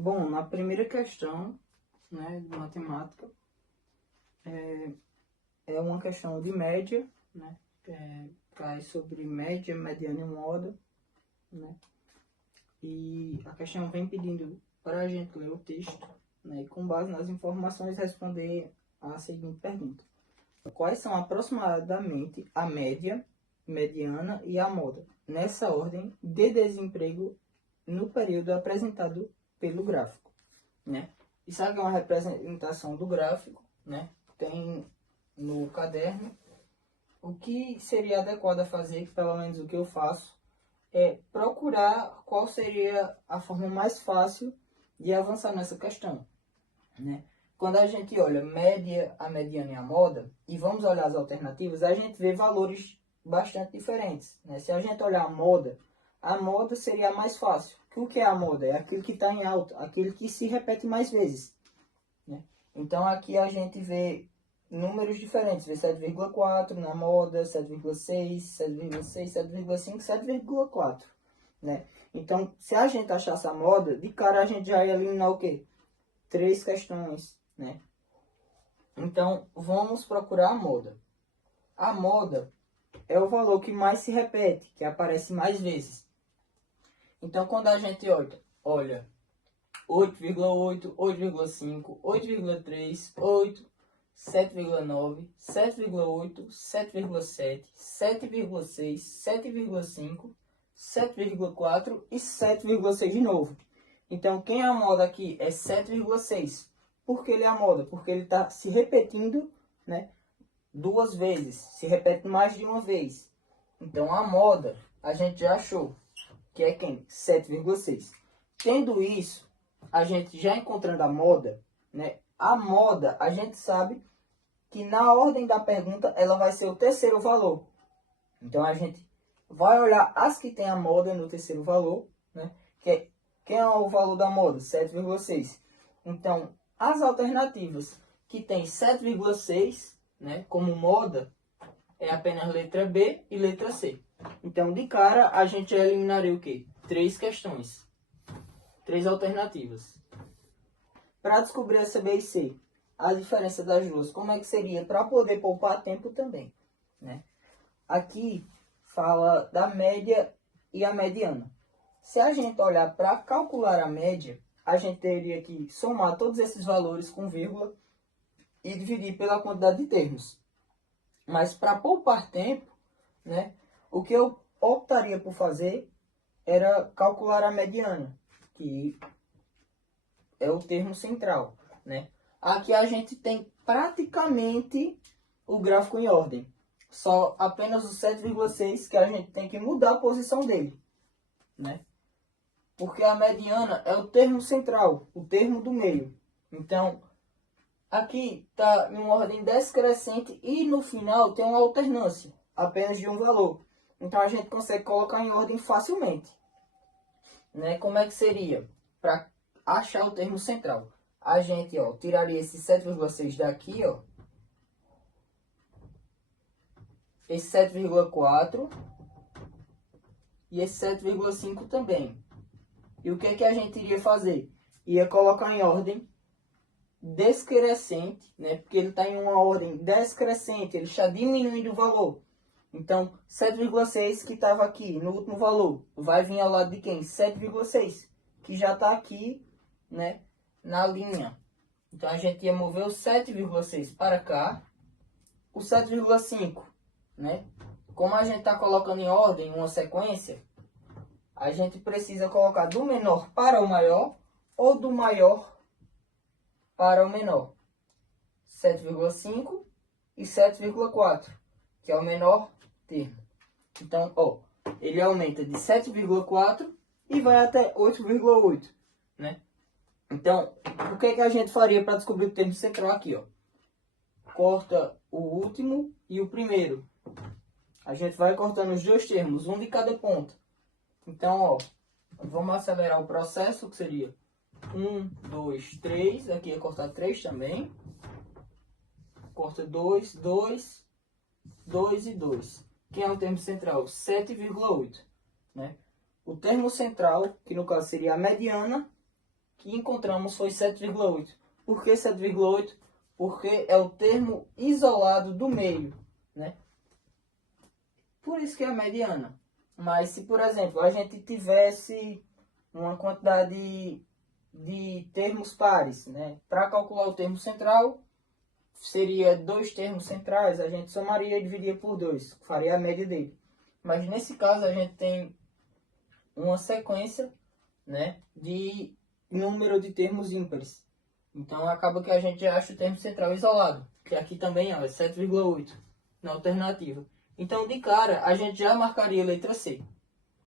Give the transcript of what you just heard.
Bom, na primeira questão, né, de matemática, é uma questão de média, né, cai sobre média, mediana e moda, né, e a questão vem pedindo para a gente ler o texto, né, e com base nas informações responder a seguinte pergunta: quais são aproximadamente a média, mediana e a moda, nessa ordem de desemprego no período apresentado pelo gráfico, né? Isso aqui é uma representação do gráfico, né? Tem no caderno. O que seria adequado a fazer, pelo menos o que eu faço, é procurar qual seria a forma mais fácil de avançar nessa questão, né? Quando a gente olha média, a mediana e a moda, e vamos olhar as alternativas, a gente vê valores bastante diferentes, né? Se a gente olhar a moda seria a mais fácil. O que é a moda? É aquilo que está em alta, aquilo que se repete mais vezes, né? Então aqui a gente vê números diferentes, vê 7,4 na moda, 7,6, 7,6, 7,5, 7,4, né? Então, se a gente achasse a moda, de cara a gente já ia eliminar o quê? 3 questões, né? Então, vamos procurar a moda. A moda é o valor que mais se repete, que aparece mais vezes. Então, quando a gente olha 8,8, 8,5, 8,3, 8, 7,9, 7,8, 7,7, 7,6, 7,5, 7,4 e 7,6 de novo. Então, quem é a moda aqui é 7,6. Por que ele é a moda? Porque ele está se repetindo, né, 2 vezes. Se repete mais de uma vez. Então, a moda, a gente já achou que é quem? 7,6. Tendo isso, a gente já encontrando a moda, né? A moda, a gente sabe que na ordem da pergunta, ela vai ser o terceiro valor. Então, a gente vai olhar as que tem a moda no terceiro valor, né? Quem é o valor da moda? 7,6. Então, as alternativas que tem 7,6, né, como moda, é apenas letra B e letra C. Então, de cara, a gente já eliminaria o quê? 3 questões. 3 alternativas. Para descobrir essa B e C, a diferença das duas, como é que seria? Para poder poupar tempo também, né? Aqui fala da média e a mediana. Se a gente olhar para calcular a média, a gente teria que somar todos esses valores com vírgula e dividir pela quantidade de termos. Mas para poupar tempo, né, o que eu optaria por fazer era calcular a mediana, que é o termo central, né? Aqui a gente tem praticamente o gráfico em ordem. Só apenas o 7,6 que a gente tem que mudar a posição dele, né? Porque a mediana é o termo central, o termo do meio. Então, aqui está em uma ordem descrescente e no final tem uma alternância, apenas de um valor. Então, a gente consegue colocar em ordem facilmente, né? Como é que seria? Para achar o termo central. A gente, tiraria esse 7,6 daqui, esse 7,4 e esse 7,5 também. E o que que a gente iria fazer? Ia colocar em ordem descrescente, né? Porque ele está em uma ordem descrescente, ele está diminuindo o valor. Então, 7,6 que estava aqui no último valor, vai vir ao lado de quem? 7,6, que já está aqui, né, na linha. Então, a gente ia mover o 7,6 para cá, o 7,5, né? Como a gente está colocando em ordem uma sequência, a gente precisa colocar do menor para o maior ou do maior para o menor. 7,5 e 7,4, que é o menor termo. Então, ele aumenta de 7,4 e vai até 8,8, né? Então, o que que a gente faria para descobrir o termo central aqui, Corta o último e o primeiro. A gente vai cortando os dois termos, um de cada ponta. Então, vamos acelerar o processo, que seria 1, 2, 3. Aqui é cortar 3 também. Corta 2, 2, 2 e 2. Que é o termo central? 7,8. Né? O termo central, que no caso seria a mediana, que encontramos foi 7,8. Por que 7,8? Porque é o termo isolado do meio, né? Por isso que é a mediana. Mas se, por exemplo, a gente tivesse uma quantidade de termos pares, né? Para calcular o termo central, seria 2 termos centrais, a gente somaria e dividiria por 2, faria a média dele. Mas nesse caso a gente tem uma sequência, né, de número de termos ímpares. Então acaba que a gente já acha o termo central isolado, que aqui também é 7,8 na alternativa. Então de cara a gente já marcaria a letra C.